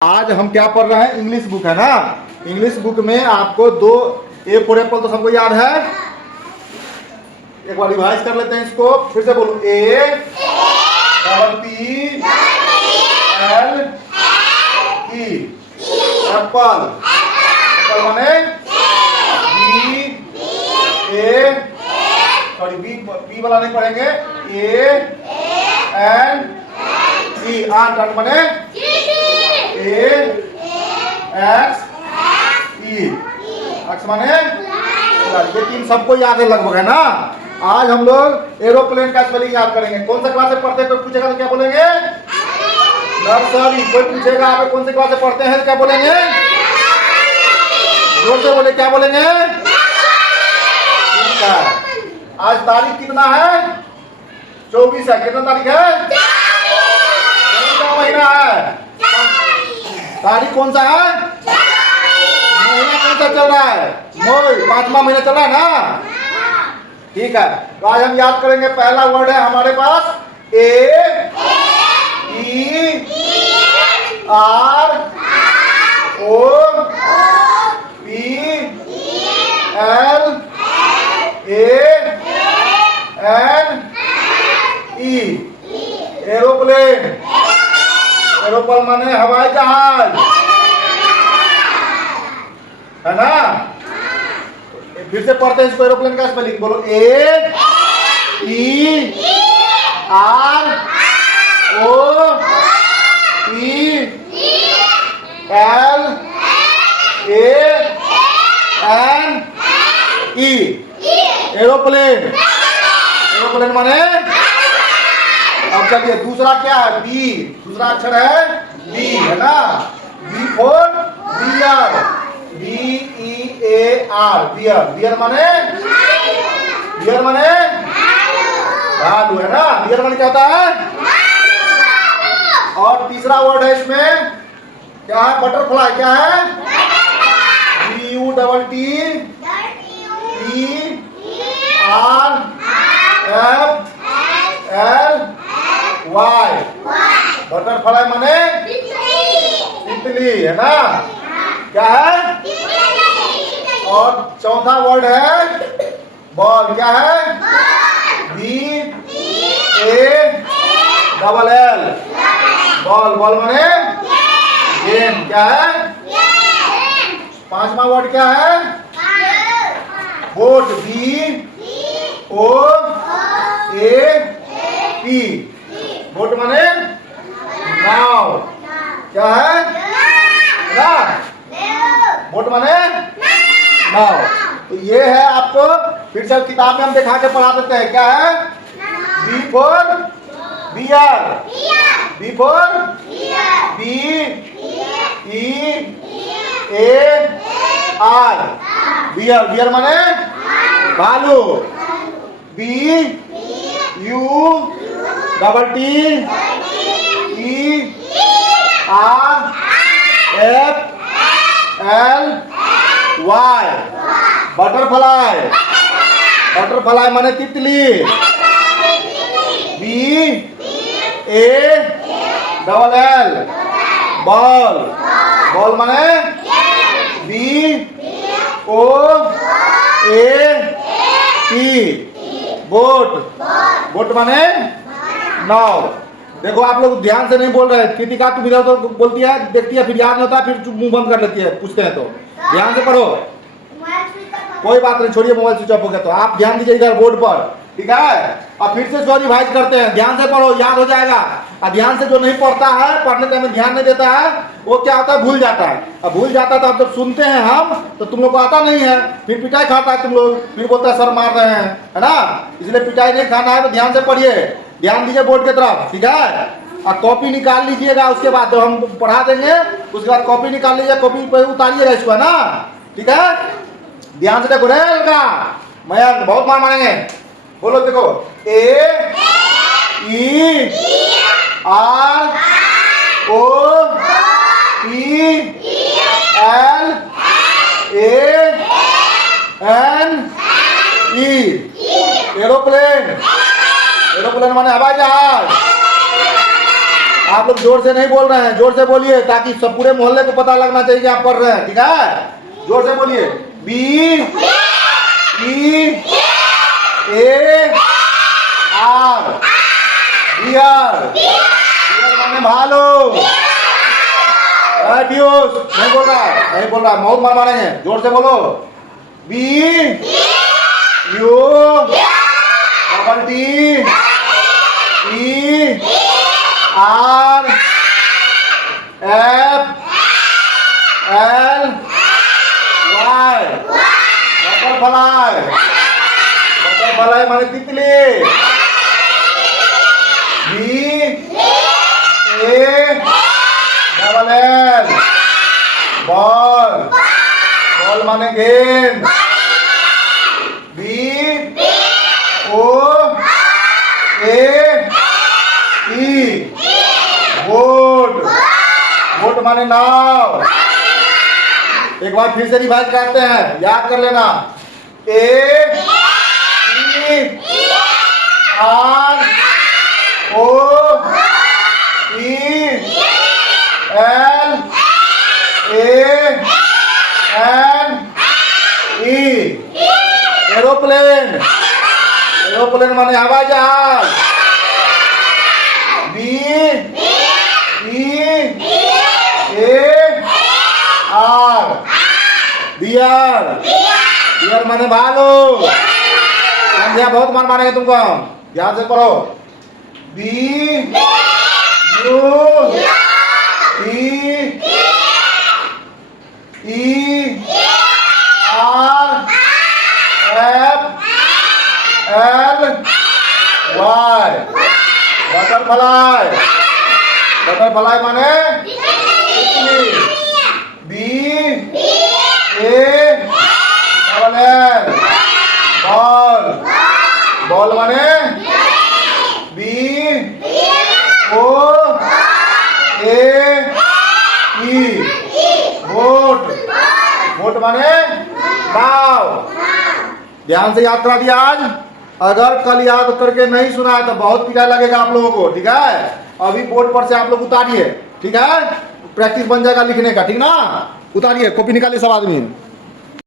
आज हम क्या पढ़ रहे हैं? इंग्लिश बुक है ना। इंग्लिश बुक में आपको दो ए फॉर एप्पल तो सबको याद है। एक बार रिवाइज कर लेते हैं इसको, फिर से बोलो। A double P L E Apple. Apple माने बी ए सॉरी बी वाला नहीं पढ़ेंगे। ए एन ई आंट माने ए एक्स ई एक्स माने ये तीन सबको याद है लगभग, है ना। आज हम लोग एरोप्लेन का स्पेलिंग याद करेंगे। कौन सा क्लास से पढ़ते हैं? कोई पूछेगा तो क्या बोलेंगे? नर्सरी। कोई पूछेगा आप कौन से क्लास से पढ़ते हैं, क्या बोलेंगे? जोर से बोले, क्या बोलेंगे? ठीक है। आज तारीख कितना है? 24 है। कितना तारीख है? कौन सा महीना है? तारीख कौन सा है? महीना कौन सा चल रहा है? मई, 5वां महीना चल रहा है ना। ठीक है, तो आज हम याद करेंगे। पहला वर्ड है हमारे पास A E R O P L A N E aeroplane. Aeroplane माने हवाई जहाज, है ना। फिर से पढ़ते हैं इसको। एरोप्लेन का स्पेलिंग बोलो। A E R O P L A N E aeroplane. Aeroplane माने, अब चलिए दूसरा क्या है? बी। दूसरा अक्षर है बी, है ना। B for bear. B E A R bear. Bear माने, बियर माने भालू, है ना। बियर माने क्या होता है? और तीसरा वर्ड है इसमें क्या है? बटरफ्लाई। क्या है? B U double T E R F L Y. Butterfly माने तितली, है ना। क्या है? और चौथा वर्ड है बॉल। क्या है? B A double L ball. Ball माने गेम। क्या है? पांचवा वर्ड क्या है? Boat. B O A P boat माने नाव। क्या है? नाव। बोट माने नाव। तो ये है आपको फिर से किताब में हम दिखा के पढ़ा देते हैं। क्या है? B for bear. B for B E A R bear. Bear माने भालू। B U double T E R F L Y butterfly. Butterfly माने तितली। B A double L ball. Ball माने B O A P boat. Boat माने नाव। देखो आप लोग ध्यान से नहीं बोल रहे। कृतिका तुम इधर तो बोलती है, देखती है, फिर याद नहीं होता, फिर मुंह बंद कर लेती है। पूछते हैं तो ध्यान से पढ़ो। कोई बात नहीं, छोड़िए, मोबाइल स्विच ऑफ हो गया तो आप ध्यान दीजिए इधर बोर्ड पर, ठीक है। अब फिर से जो रिवाइज करते हैं, ध्यान से पढ़ो, याद हो जाएगा। और ध्यान से जो नहीं पढ़ता है, पढ़ने टाइम में ध्यान नहीं देता है, वो क्या होता है? भूल जाता है। अब भूल जाता है तो अब जब सुनते हैं हम तो तुम लोग को आता नहीं है, फिर पिटाई खाता है तुम लोग, फिर बोलता है सर मार रहे हैं, है ना। इसलिए पिटाई नहीं खाना है तो ध्यान से पढ़िए, ध्यान दीजिए बोर्ड की तरफ, ठीक है। और कॉपी निकाल लीजिएगा, उसके बाद जब हम पढ़ा देंगे उसके बाद कॉपी निकाल लीजिए, कॉपी पर उतारिएगा इसको, है ना, ठीक है। ध्यान से देखो रे लड़का, मैं बहुत मार मारेंगे। बोलो, देखो। A E R O P L A N E aeroplane. Aeroplane माने हवाई जहाज। आप लोग जोर से नहीं बोल रहे हैं, जोर से बोलिए ताकि सब पूरे मोहल्ले को पता लगना चाहिए कि आप पढ़ रहे हैं, ठीक है? जोर से बोलिए। B E A R, bear. Bear माने भालू। पीयूष नहीं बोल रहा, नहीं बोल रहा, बहुत मार मारेंगे, जोर से बोलो। B U double T E R F L Y, butterfly. Butterfly माने तितली। B A double L, ball. Ball माने गेंद। B O A E, boat. Boat माने नाव। एक बार फिर से रिवाइज करते हैं, याद कर लेना। A E R O E L A N E, aeroplane. Aeroplane माने हवाई जहाज। B E A R, bear. Bear माने भालू। बहुत मार मारेंगे तुमको हम, ध्यान से पढ़ो। B U E R F L Y, butterfly. Butterfly माने तितली। B A double L, ball. Ball माने B O A E, boat. Boat माने नाव। ध्यान से याद करा दिया आज। अगर कल याद करके नहीं सुना है तो बहुत पिटाई लगेगा आप लोगों को, ठीक है? अभी बोर्ड पर से आप लोग उतारिए, ठीक है? प्रैक्टिस बन जाएगा लिखने का, ठीक ना? उतारिए, कॉपी निकालिए सब आदमी।